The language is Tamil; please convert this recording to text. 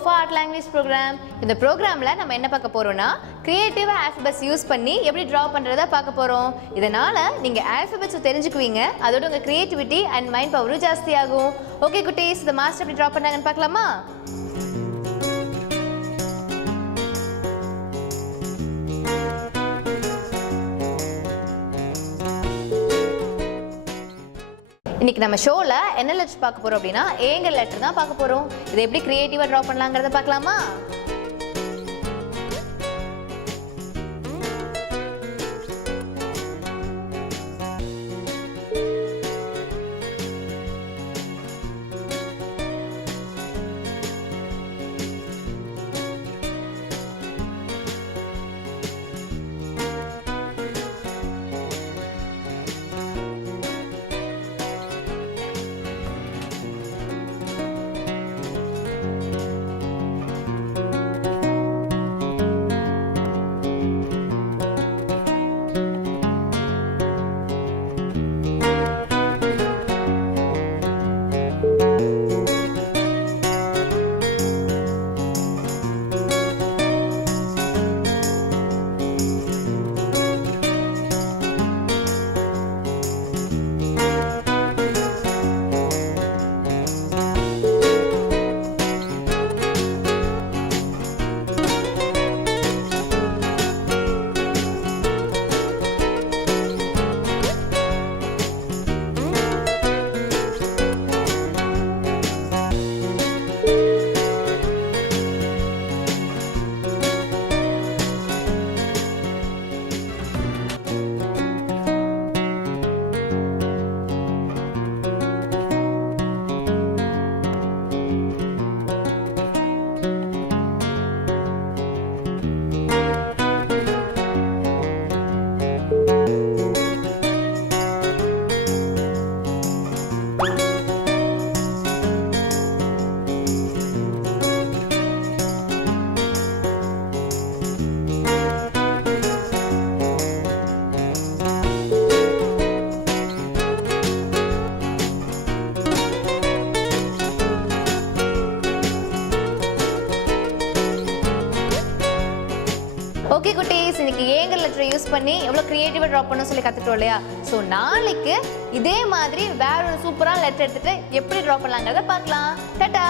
OFA Art Language Program. இந்த ப்ரோக்ராமில் நம்ம என்ன பார்க்க போகிறோம்னா கிரியேட்டிவ் ஆல்ஃபபெட்ஸ் யூஸ் பண்ணி எப்படி ட்ரா பண்ணுறதா பார்க்க போகிறோம். இதனால் நீங்கள் ஆல்ஃபபெட்ஸை தெரிஞ்சுக்குவீங்க, அதோட உங்கள் க்ரியேட்டிவிட்டி அண்ட் மைண்ட் பவரும் ஜாஸ்தியாகும். ஓகே குட்டீஸ், இந்த மாஸ்டர் எப்படி ட்ரா பண்ணாங்கன்னு பார்க்கலாமா? இன்னைக்கு நம்ம ஷோவில் என்ன லெட்டர் பார்க்க போகிறோம் அப்படின்னா ஏங்கிற லெட்டர் தான் பார்க்க போகிறோம். இதை எப்படி க்ரியேட்டிவாக ட்ரா பண்ணலாங்கிறத பார்க்கலாமா? ஓகே குட்டீஸ், இன்னைக்கு ஏங்கிற லெட்டரை யூஸ் பண்ணி எவ்வளோ க்ரியேட்டிவாக ட்ரா பண்ண சொல்லி கற்றுட்டோம் இல்லையா? ஸோ நாளைக்கு இதே மாதிரி வேற ஒரு சூப்பரான லெட்டர் எடுத்துகிட்டு எப்படி ட்ரா பண்ணலாங்கிறத பார்க்கலாம். டாடா.